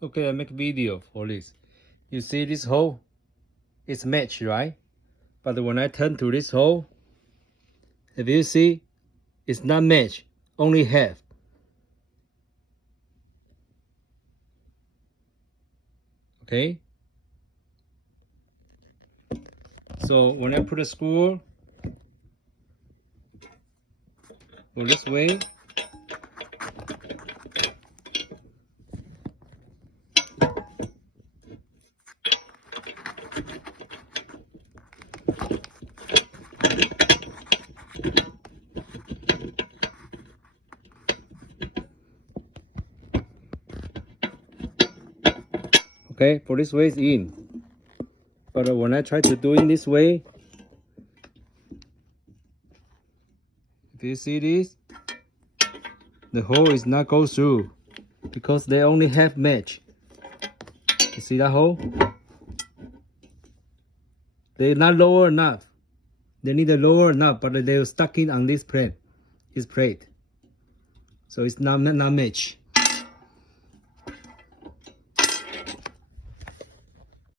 Okay, I make video for this. You see this hole? It's matched, right? But when I turn to this hole, if you see, it's not matched, only half. Okay? So when I put a screw go this way, okay, for this way is in. But when I try to do it this way, if you see this, the hole is not go through because they only half match. You see that hole? They're not lower enough. They need a lower enough, but they're stuck in on this plate. So it's not match.